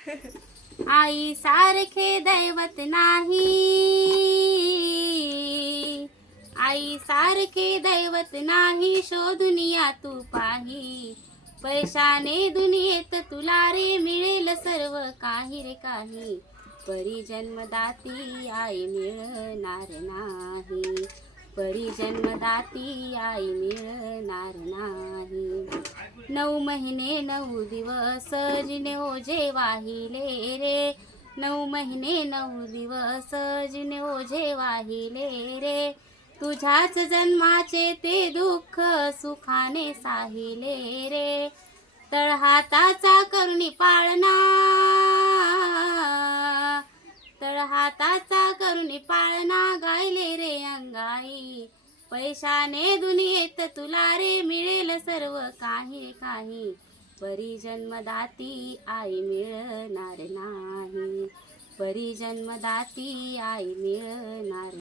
आई सारखे दैवत नाही, आई सारखे दैवत नाही, शोधून या तू पाही. पैशाने दुनियेत तुला रे मिळेल सर्व काही रे काही, परी जन्मदाती आई मिळणार नाही, परी जन्मदाती आई मिळणार नाही. 9 महिने 9 दिवस जिने ओझे वाहिले रे, 9 महिने 9 दिवस जिने ओझे वाहिले रे, तुझ्याच जन्माचे ते दुःख सुखाने साहिले रे. तळहाताचा करुणी पाळणा, तळहाताचा करुणी पाळणा, गायले रे अंगाई. पैशाने दुनियेत तुला रे मिळेल सर्व काही काही, परी जन्मदाती आई मिळणार नाही, परी जन्मदाती आई मिळणार